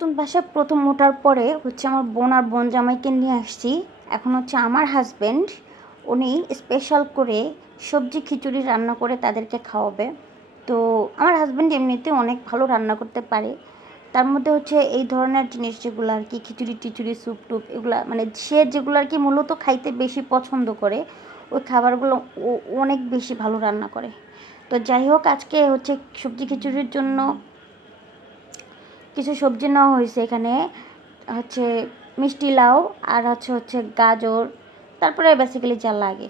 নতুন বাসায় প্রথম ওঠার পরে হচ্ছে আমার বোন আর বোন জামাইকে নিয়ে আসছি। এখন হচ্ছে আমার হাজব্যান্ড উনি স্পেশাল করে সবজি খিচুড়ি রান্না করে তাদেরকে খাওয়াবে। তো আমার হাজব্যান্ড এমনিতে অনেক ভালো রান্না করতে পারে, তার মধ্যে হচ্ছে এই ধরনের জিনিস যেগুলো আর কি খিচুড়ি টিচুড়ি স্যুপ টুপ এগুলা মানে সে যেগুলো আর কি মূলত খাইতে বেশি পছন্দ করে ওই খাবারগুলো ও অনেক বেশি ভালো রান্না করে। তো যাই হোক, আজকে হচ্ছে সবজি খিচুড়ির জন্য কিছু সবজি নেওয়া হয়েছে। এখানে হচ্ছে মিষ্টি লাউ আর হচ্ছে গাজর, তারপরে বেসিক্যালি যা লাগে।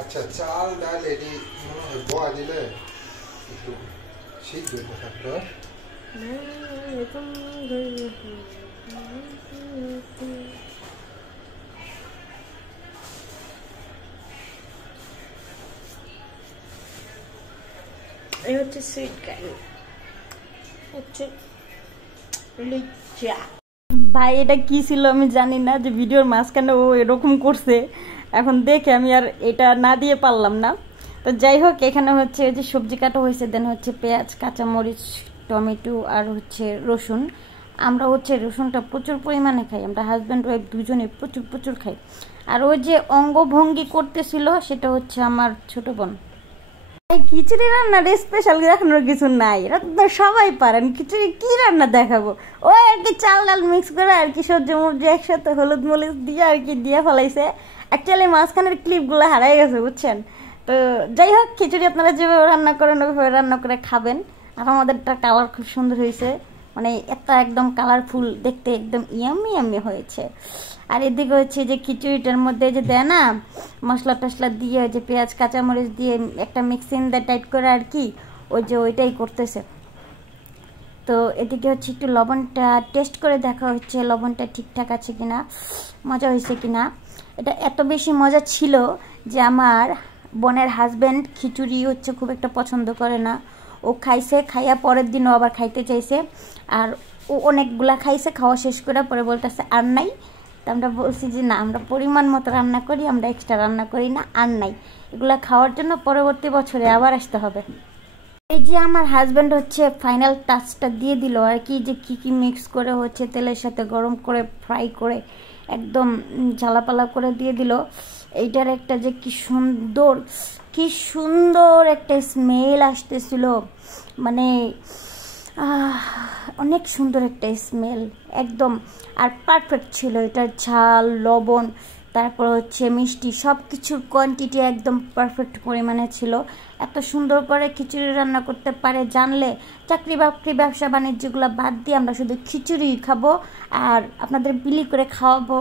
আচ্ছা, চাল ডাল এটি মনে হয় বয়া দিলে একটু সিদ্ধ হতে থাকতো। এই হচ্ছে সুইট কারি, হচ্ছে লিচা। ভাই এটা কি ছিল আমি জানি না, যে ভিডিওর মাঝখানে ও এরকম করছে, এখন দেখে আমি আর এটা না দিয়ে পারলাম না। তো যাই হোক, এখানে হচ্ছে যে সবজি কাটা হয়েছে, দেন হচ্ছে পেঁয়াজ, কাঁচামরিচ, টমেটো আর হচ্ছে রসুন। আমরা হচ্ছে রসুনটা প্রচুর পরিমাণে খাই, আমরা হাজব্যান্ড ওয়াইফ দুজনে প্রচুর খাই। আর ওই যে অঙ্গভঙ্গি করতেছিল সেটা হচ্ছে আমার ছোট বোন। খিচুড়ি রান্নার স্পেশাল দেখানোর কিছু নাই, এটা তো সবাই পারেন। খিচুড়ি কি রান্না দেখাবো, ওই আর কি চাল ডাল মিক্স করে আর কি সবজি মবজি একসাথে হলুদ মরিচ দিয়ে আর কি দিয়ে ফেলাইছে। অ্যাকচুয়ালি মাঝখানের ক্লিপগুলো হারাই গেছে, বুঝছেন। তো যাই হোক, খিচুড়ি আপনারা যেভাবে রান্না করেন ওইভাবে রান্না করে খাবেন। আর আমাদেরটা কালার খুব সুন্দর হয়েছে, মানে এত একদম কালারফুল দেখতে, একদম ইয়ামি হয়েছে। আর এদিকে হচ্ছে যে খিচুড়িটার মধ্যে যে দেয় না মশলা টশলা দিয়ে, যে পেঁয়াজ কাঁচামরিচ দিয়ে একটা মিক্সিং দেয় টাইট করে আর কি, ওই যে ওইটাই করতেছে। তো এদিকে হচ্ছে একটু লবণটা টেস্ট করে দেখা হচ্ছে, লবণটা ঠিকঠাক আছে কিনা, মজা হয়েছে কিনা। এটা এত বেশি মজা ছিল যে আমার বোনের হাজব্যান্ড খিচুড়ি হচ্ছে খুব একটা পছন্দ করে না। ও খাইছে, খাইয়া পরের দিনও আবার খাইতে চাইছে। আর ও অনেকগুলা খাইছে, খাওয়া শেষ করে পরে বলতেছে আর নাই। তো আমরা বলছি যে না, আমরা পরিমাণ মতো রান্না করি, আমরা এক্সট্রা রান্না করি না, আর নাই। এগুলা খাওয়ার জন্য পরবর্তী বছরে আবার আসতে হবে। এই যে আমার হাজব্যান্ড হচ্ছে ফাইনাল টাচটা দিয়ে দিল আর কি, যে কি মিক্স করে হচ্ছে তেলের সাথে গরম করে ফ্রাই করে একদম ঝালাপালা করে দিয়ে দিল। এইটার একটা যে কি সুন্দর একটা স্মেল আসতেছিল, মানে অনেক সুন্দর একটা স্মেল একদম। আর পারফেক্ট ছিল, এটার ঝাল লবণ তারপর হচ্ছে মিষ্টি সব কিছুর কোয়ান্টিটি একদম পারফেক্ট পরিমাণে ছিল। এত সুন্দর করে খিচুড়ি রান্না করতে পারে জানলে চাকরি বাকরি ব্যবসা বাণিজ্যগুলো বাদ দিয়ে আমরা শুধু খিচুড়ি খাবো আর আপনাদের বিলি করে খাওয়াবো।